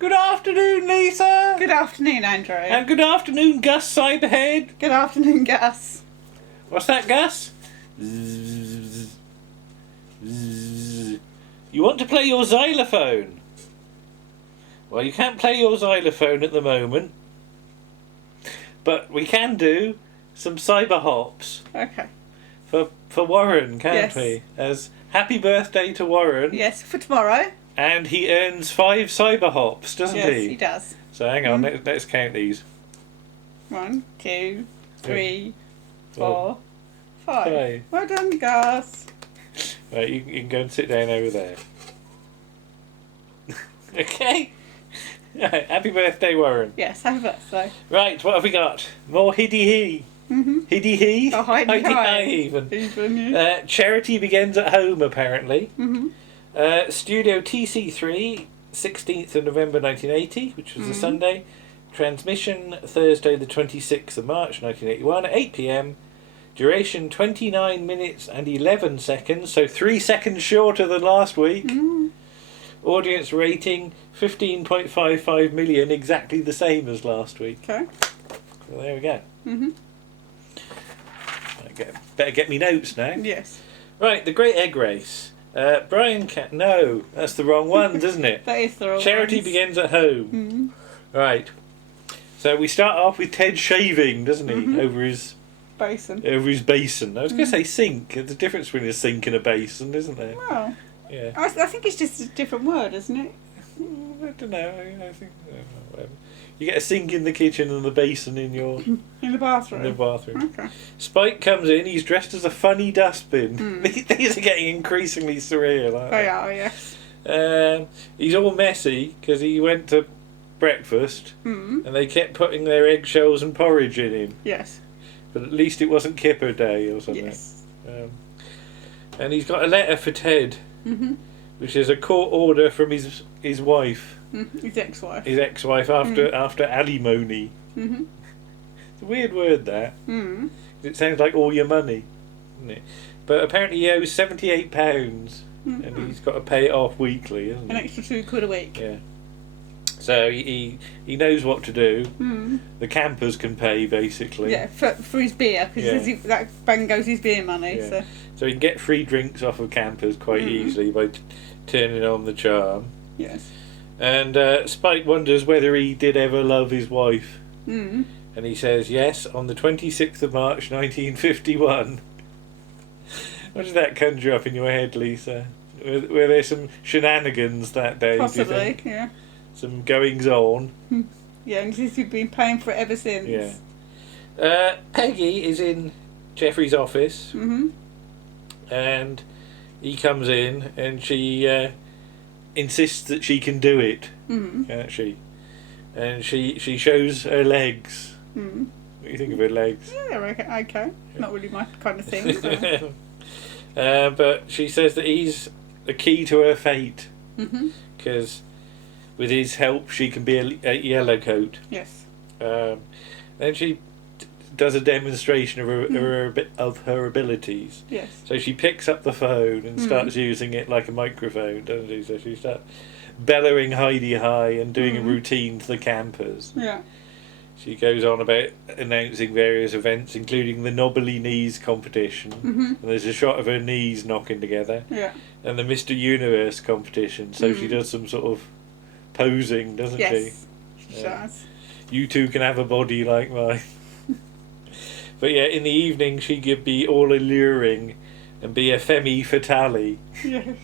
Good afternoon, Lisa. Good afternoon, Andrew. And good afternoon, Gus Cyberhead. Good afternoon, Gus. What's that, Gus? Zzz, zzz. You want to play your xylophone? Well, you can't play your xylophone at the moment, but we can do some cyber hops. Okay. For Warren, can't Yes. we? As happy birthday to Warren. Yes, for tomorrow. And he earns 5 cyber hops, doesn't Yes, he? he does. So hang on, let's count these. 1, 2, 3, 4, 4, 5. 5. Well done, Gus. Right, you can go and sit down over there. Okay? Right, happy birthday, Warren. Yes, happy birthday. Right, what have we got? More hiddy-hee. Hiddy-hee? Oh, hidey-hi. even. Even, yeah. Charity begins at home, apparently. Studio TC3, 16th of November 1980, which was a Sunday. Transmission Thursday the 26th of March 1981 at 8 p.m. Duration 29 minutes and 11 seconds, so 3 seconds shorter than last week. Audience rating 15.55 million, exactly the same as last week. Okay. So there we go. Better get me notes now. Yes. Right, the Great Egg Race. Brian no, that's the wrong one, isn't it? That is the wrong Charity ones. begins at home. Right. So we start off with Ted shaving, doesn't he, over his Basin. basin. I was going to say sink. There's a difference between a sink and a basin, isn't there? Well, Yeah. I think it's just a different word, isn't it? I don't know. I think whatever. You get a sink in the kitchen and the basin in your In the bathroom. Okay. Spike comes in. He's dressed as a funny dustbin. These are getting increasingly surreal, aren't They they? are, yes. He's all messy because he went to breakfast and they kept putting their eggshells and porridge in him. Yes. But at least it wasn't Kipper Day or something. Yes. And he's got a letter for Ted, which is a court order from his wife, His ex-wife. his ex-wife, after alimony. It's a weird word, that. It sounds like all your money, doesn't it? But apparently he owes £78, and he's got to pay it off weekly, isn't An he? extra £2 a week. Yeah. So he knows what to do. The campers can pay, basically. Yeah, for his beer, because that bang goes his beer money. Yeah. So. So he can get free drinks off of campers quite easily by turning on the charm. Yes. And Spike wonders whether he did ever love his wife. And he says, yes, on the 26th of March 1951. What did that conjure up in your head, Lisa? Were there some shenanigans that day, do you Possibly, think? yeah. Some goings on? Yeah, and he's been paying for it ever since. Yeah. Peggy is in Jeffrey's office. And he comes in and she insists that she can do it, can't she? And she shows her legs. What do you think of her legs? Yeah, okay. Not really my kind of thing. So. But she says that he's the key to her fate, because with his help she can be a yellow coat. Yes. Then she does a demonstration of her abilities. Yes. So she picks up the phone and starts using it like a microphone, doesn't she? So she starts bellowing hidey-hi and doing a routine to the campers. Yeah. She goes on about announcing various events, including the Knobbly Knees competition. And there's a shot of her knees knocking together. Yeah. And the Mr. Universe competition. So she does some sort of posing, doesn't she? Yes. She does. You two can have a body like mine. But yeah, in the evening she could be all alluring and be a femme fatale. Yes.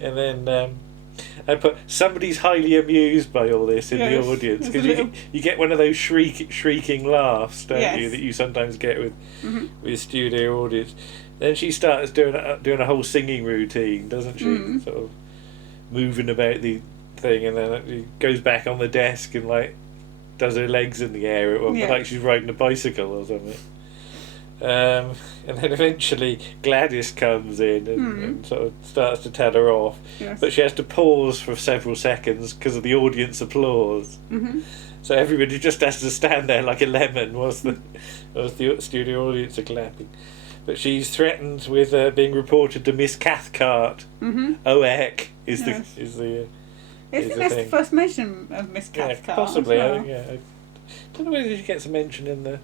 And then I put, somebody's highly amused by all this in the audience, because you get one of those shrieking laughs, don't you, that you sometimes get with studio audience. Then she starts doing a whole singing routine, doesn't she? Sort of moving about the thing, and then it goes back on the desk and like does her legs in the air at one point, like she's riding a bicycle or something. And then eventually Gladys comes in and sort of starts to tell her off, but she has to pause for several seconds because of the audience applause. So everybody just has to stand there like a lemon whilst the studio audience are clapping. But she's threatened with being reported to Miss Cathcart. Oh heck is the I think that's the first mention of Miss Cathcart. Possibly. Well. I don't know whether she gets a mention in the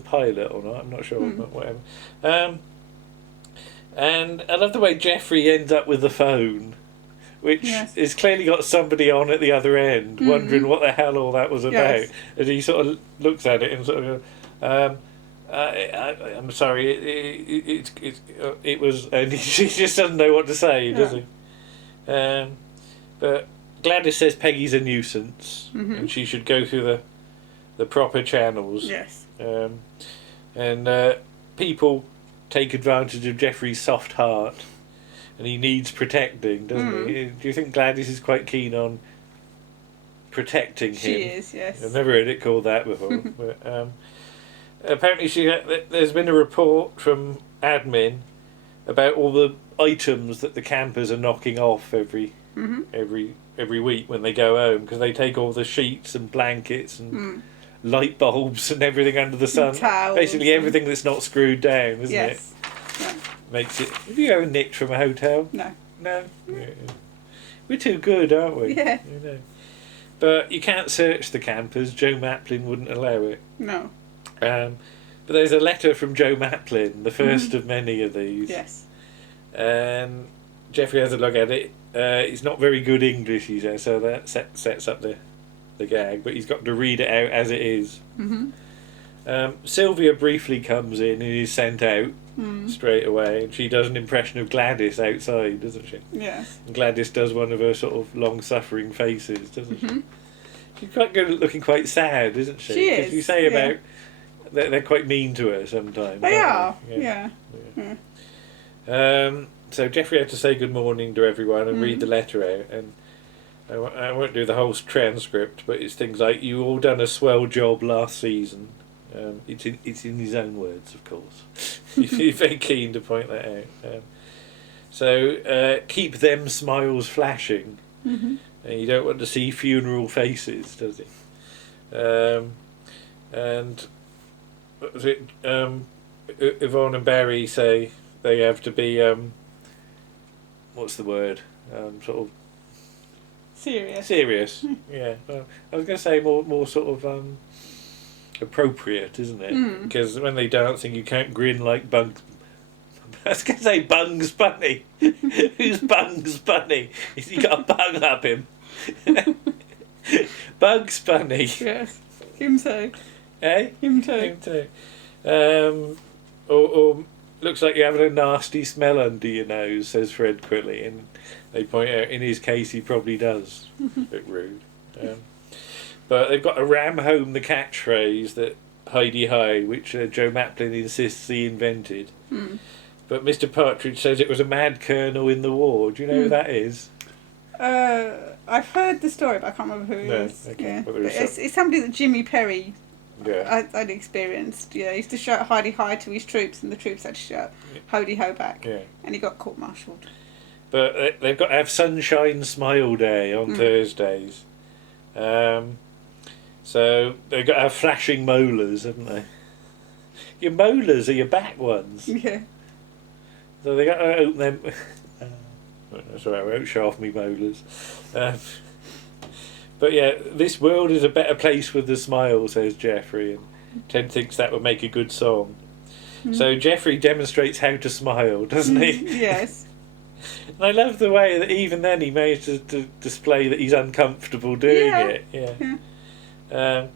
pilot or not. I'm not sure, but whatever. And I love the way Jeffrey ends up with the phone, which has clearly got somebody on at the other end, wondering what the hell all that was about. Yes. And he sort of looks at it and sort of goes, I'm sorry, it was, and he just doesn't know what to say, does he? But Gladys says Peggy's a nuisance, and she should go through the proper channels. Yes. And people take advantage of Jeffrey's soft heart, and he needs protecting, doesn't he? Do you think Gladys is quite keen on protecting him? She is, yes. I've never heard it called that before. But apparently there's been a report from admin about all the items that the campers are knocking off every week when they go home, because they take all the sheets and blankets and light bulbs and everything under the sun. Basically everything that's not screwed down, isn't it? Yeah. Makes it. Have you ever nicked from a hotel? No. No? Yeah. We're too good, aren't we? Yeah. You know. But you can't search the campers. Joe Maplin wouldn't allow it. No. But there's a letter from Joe Maplin, the first of many of these. Yes. And Jeffrey has a look at it. It's not very good English, he says, so that sets up the gag, but he's got to read it out as it is. Sylvia briefly comes in and is sent out straight away, and she does an impression of Gladys outside, doesn't she? Yes. And Gladys does one of her sort of long-suffering faces, doesn't she? She's quite good, looking quite sad, isn't she? She is. Because you say about they're quite mean to her sometimes. They are. So Jeffrey had to say good morning to everyone and read the letter out, and I won't do the whole transcript, but it's things like, "You all done a swell job last season." It's in his own words, of course. He's very keen to point that out. So keep them smiles flashing. And you don't want to see funeral faces, does he? And what was it? Yvonne and Barry say they have to be what's the word? Sort of serious. Yeah. Well, I was going to say more sort of appropriate, isn't it? Because when they're dancing, you can't grin like Bugs. I was going to say Bugs Bunny. Who's Bugs Bunny? Has he got a bung up him? Bugs Bunny. Yes. Him too. Eh? Him too. Him too. Or looks like you're having a nasty smell under your nose, says Fred Quilly, and they point out in his case he probably does. A bit rude. But they've got to ram home the catchphrase that Heidi Hi, which Joe Maplin insists he invented. But Mr. Partridge says it was a mad colonel in the war. Do you know who that is? I've heard the story, but I can't remember who it is. Okay. Yeah. But it's somebody that Jimmy Perry I'd experienced. Yeah, he used to shout Heidi Hi to his troops, and the troops had to shout Hody Ho back. Yeah. And he got court-martialed. But they've got to have Sunshine Smile Day on Thursdays. So they've got to have flashing molars, haven't they? Your molars are your back ones. Yeah. So they got to open them. Sorry, I won't show off me molars. But yeah, this world is a better place with the smile, says Jeffrey, and Ted thinks that would make a good song. So Jeffrey demonstrates how to smile, doesn't he? Yes. And I love the way that even then he managed to display that he's uncomfortable doing it. Yeah.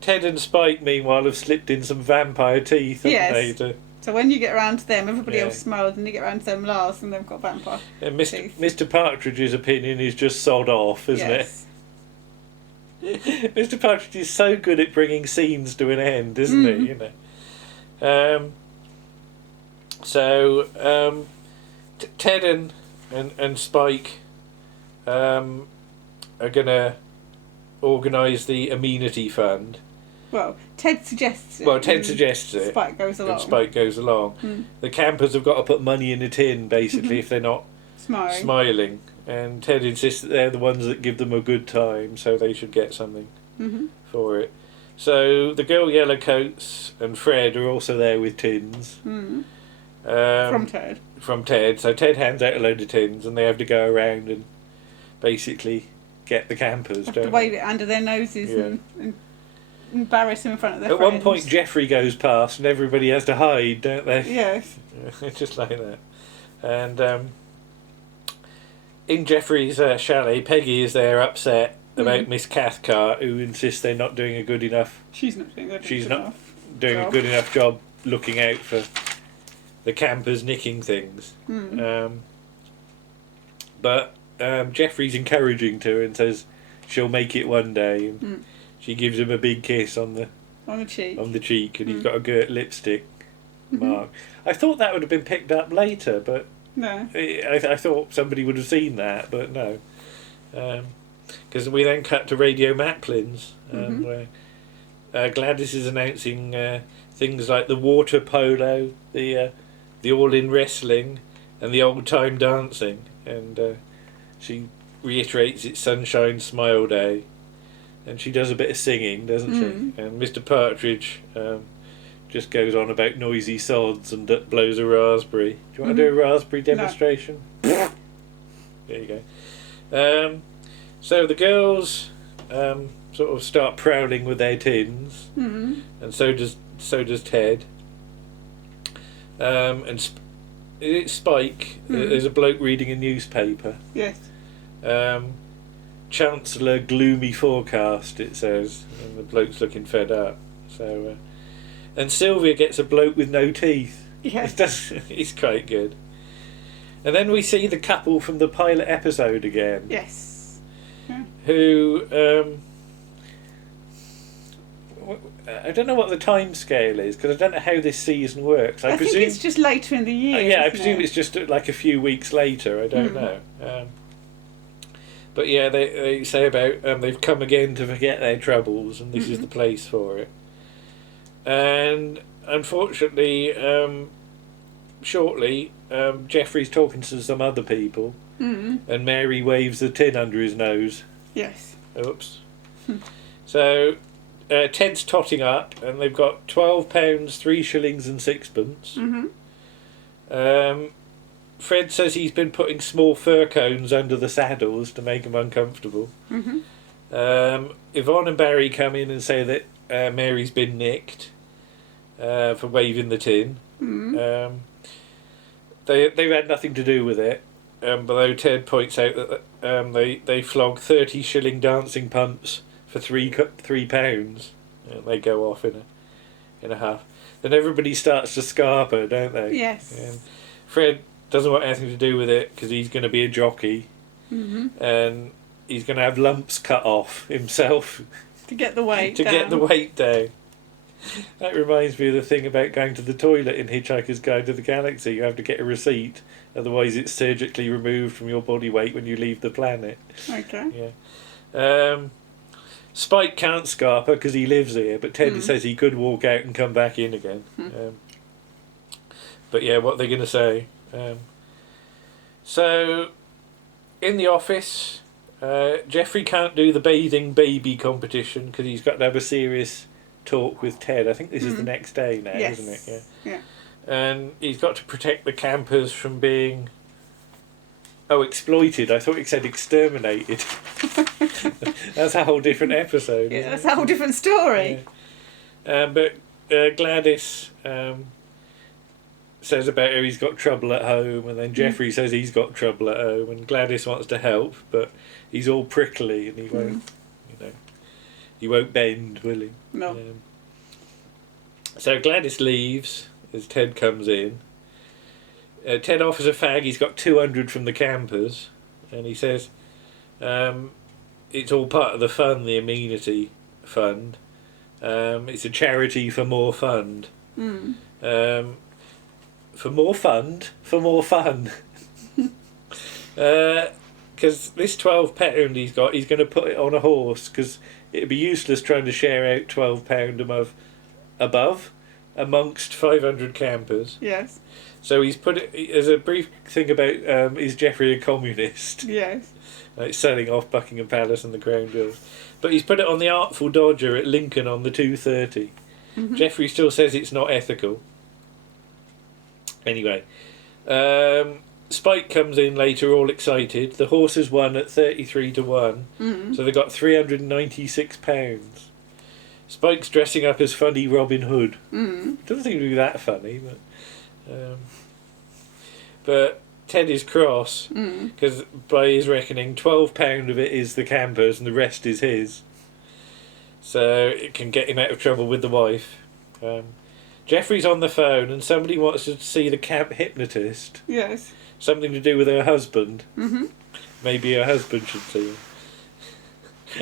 Ted and Spike, meanwhile, have slipped in some vampire teeth, haven't they? So when you get around to them, everybody else smiles, and you get around to them last, and they've got vampire and teeth. Mr. Partridge's opinion is just sod off, isn't it? Mr. Partridge is so good at bringing scenes to an end, isn't he? You know. So Ted and Spike are gonna organise the Amenity Fund. Well, Ted suggests it. Spike goes along. And Spike goes along. The campers have got to put money in a tin, basically, if they're not smiling. And Ted insists that they're the ones that give them a good time, so they should get something for it. So the girl Yellowcoats and Fred are also there with tins. From Ted. From Ted. So Ted hands out a load of tins, and they have to go around and basically get the campers. Have to wave it under their noses and embarrass them in front of their friends. At one point, Jeffrey goes past and everybody has to hide, don't they? Yes. Just like that. And in Jeffrey's chalet, Peggy is there upset about Miss Cathcart, who insists they're not doing a good enough... She's not doing a good enough job looking out for the campers nicking things. But Jeffrey's encouraging to her and says she'll make it one day. And she gives him a big kiss on the cheek, and he's got a girt lipstick mark. I thought that would have been picked up later, but no. I thought somebody would have seen that, but no. Because we then cut to Radio Maplin's, where Gladys is announcing things like the water polo, the all-in wrestling, and the old-time dancing, and she reiterates it's Sunshine Smile Day, and she does a bit of singing, doesn't she? And Mr. Partridge just goes on about noisy sods and blows a raspberry. Do you want to do a raspberry demonstration? No. There you go. So the girls sort of start prowling with their tins, and so does Ted. And it's Spike. There's a bloke reading a newspaper. Yes. Chancellor gloomy forecast, it says, and the bloke's looking fed up. So, and Sylvia gets a bloke with no teeth. Yes. It's quite good. And then we see the couple from the pilot episode again. Yes. Yeah. Who I don't know what the time scale is, because I don't know how this season works. I presume think it's just later in the year. Yeah, I presume it's just like a few weeks later. I don't know. But yeah, they say about they've come again to forget their troubles, and this is the place for it. And unfortunately, shortly, Jeffrey's talking to some other people, and Mary waves the tin under his nose. Yes. Oops. So Ted's totting up, and they've got £12, 3 shillings and sixpence. Fred says he's been putting small fir cones under the saddles to make them uncomfortable. Yvonne and Barry come in and say that Mary's been nicked for waving the tin. They've had nothing to do with it, although Ted points out that they flog 30 shilling dancing pumps for £3. And they go off in a huff. Then everybody starts to scarper, don't they? Yes. And Fred doesn't want anything to do with it because he's going to be a jockey, and he's going to have lumps cut off himself to get the weight down. That reminds me of the thing about going to the toilet in Hitchhiker's Guide to the Galaxy. You have to get a receipt, otherwise it's surgically removed from your body weight when you leave the planet. Okay. Yeah. Spike can't scarper because he lives here, but Ted says he could walk out and come back in again. But yeah, what are they going to say? So, in the office, Jeffrey can't do the bathing baby competition because he's got to have a serious talk with Ted. I think this is the next day now, isn't it? Yeah. And he's got to protect the campers from being... exploited. I thought it said exterminated. That's a whole different episode. Yeah, that's a whole different story. Yeah. But Gladys says about how he's got trouble at home, and then Jeffrey says he's got trouble at home, and Gladys wants to help, but he's all prickly and he won't, he won't bend, will he? No. So Gladys leaves as Ted comes in. Ted offers a fag. He's got 200 from the campers, and he says it's all part of the fund, the amenity fund. It's a charity for more fund. For more fund, for more fun. Because this £12 he's got, he's going to put it on a horse, because it'd be useless trying to share out £12 above amongst 500 campers. Yes. So he's put it as a brief thing about is Jeffrey a communist? Yes. Like selling off Buckingham Palace and the Crown Jewels. But he's put it on the Artful Dodger at Lincoln on the 2:30. Jeffrey still says it's not ethical. Anyway, Spike comes in later, all excited. The horses won at 33-1, so they got £396. Spike's dressing up as funny Robin Hood. Doesn't seem to be that funny, but Ted is cross because by his reckoning, £12 of it is the Campers and the rest is his. So it can get him out of trouble with the wife. Jeffrey's on the phone and somebody wants to see the camp hypnotist. Yes. Something to do with her husband. Maybe her husband should see him.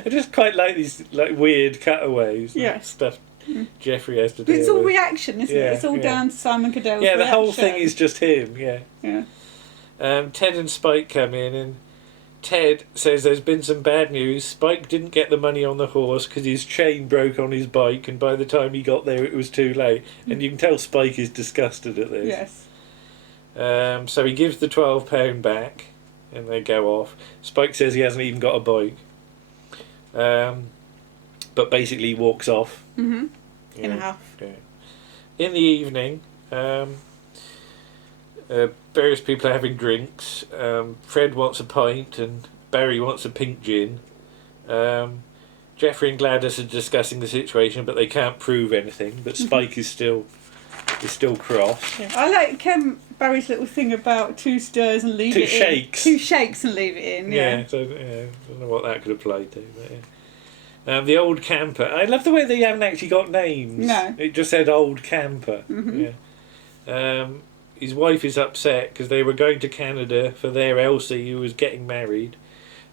I just quite like these weird cutaways. And stuff Jeffrey has to do. It's all reaction, isn't it? It's all down to Simon Caddell's reaction. The whole thing is just him. Yeah. Ted and Spike come in, and Ted says there's been some bad news. Spike didn't get the money on the horse because his chain broke on his bike, and by the time he got there, it was too late. And you can tell Spike is disgusted at this. Yes. So he gives the £12 back, and they go off. Spike says he hasn't even got a bike. But basically walks off. In a half. Yeah. In the evening, various people are having drinks. Fred wants a pint and Barry wants a pink gin. Jeffrey and Gladys are discussing the situation, but they can't prove anything. But Spike is still cross. Yeah. I like Barry's little thing about 2 stirs and leave it in. 2 shakes and leave it in. I don't know what that could apply to. But, the old camper. I love the way they haven't actually got names. No. It just said old camper. His wife is upset because they were going to Canada for their Elsie who was getting married.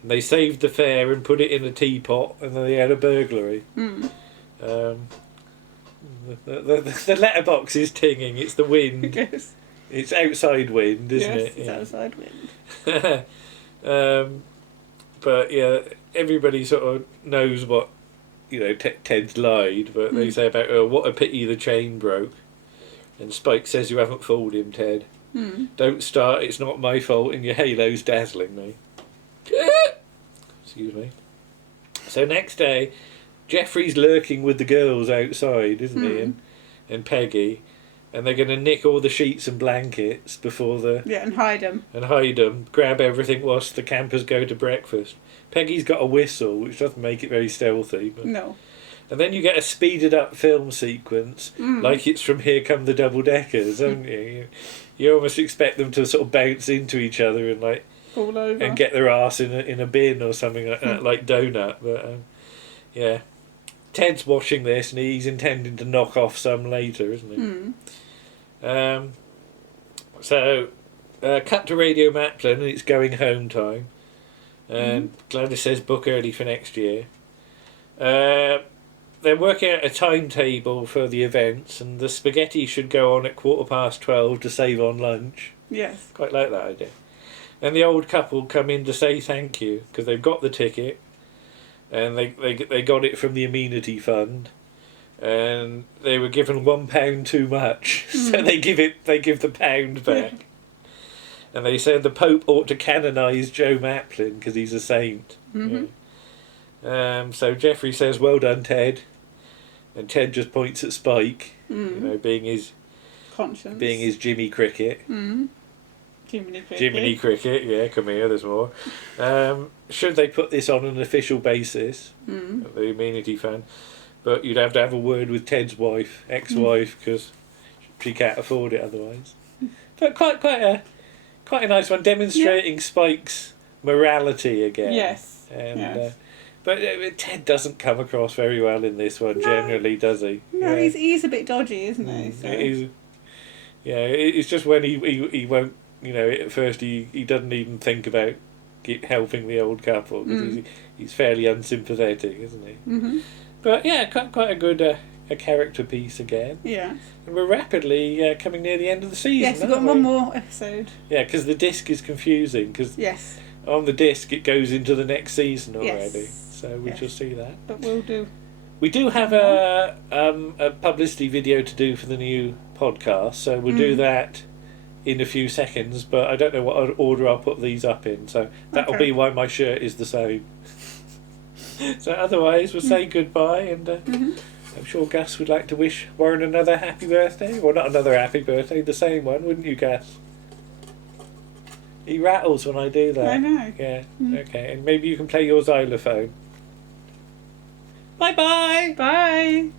And they saved the fare and put it in a teapot and then they had a burglary. The letterbox is tinging. It's the wind. Yes. It's outside wind, isn't it? Yes, it's outside wind. But yeah, everybody sort of knows what, Ted's lied, but they say about, oh, what a pity the chain broke. And Spike says you haven't fooled him, Ted. Don't start, it's not my fault, and your halo's dazzling me. Excuse me. So next day, Jeffrey's lurking with the girls outside, isn't he? And Peggy. And they're going to nick all the sheets and blankets before the... Yeah, and hide them. Grab everything whilst the campers go to breakfast. Peggy's got a whistle, which doesn't make it very stealthy. But... No. And then you get a speeded up film sequence, like it's from Here Come the Double Deckers, don't you? You almost expect them to sort of bounce into each other and fall over and get their arse in a bin or something like that, like Donut. But yeah, Ted's watching this and he's intending to knock off some later, isn't he? So cut to Radio Maplin and it's going home time, and Gladys says book early for next year. They're working out a timetable for the events, and the spaghetti should go on at 12:15 to save on lunch. Yes. Quite like that idea. And the old couple come in to say thank you, because they've got the ticket, and they got it from the Amenity Fund, and they were given £1 too much, so they give the pound back. And they said the Pope ought to canonise Joe Maplin, because he's a saint. So Jeffrey says, well done, Ted. And Ted just points at Spike, being his conscience, being his Jimmy Cricket. Jiminy Cricket, yeah, come here, there's more. Should they put this on an official basis, the Amenity Fund? But you'd have to have a word with Ted's wife, ex-wife, because she can't afford it otherwise. But quite a nice one, demonstrating Spike's morality again. Yes. And but Ted doesn't come across very well in this one, generally, does he? No, he's a bit dodgy, isn't he? So. It's just when he won't, at first he doesn't even think about helping the old couple, because he's fairly unsympathetic, isn't he? But yeah, quite a good a character piece again. Yeah. And we're rapidly coming near the end of the season. Yes, we've got one more episode. Yeah, because the disc is confusing, because on the disc it goes into the next season already. Yes. So we shall see that. But we'll do. We do have a publicity video to do for the new podcast, so we'll do that in a few seconds, but I don't know what order I'll put these up in, so that'll be why my shirt is the same. So otherwise, we'll say goodbye, and I'm sure Gus would like to wish Warren another happy birthday. Well, not another happy birthday, the same one, wouldn't you, Gus? He rattles when I do that. I know. Yeah. Okay. And maybe you can play your xylophone. Bye-bye. Bye.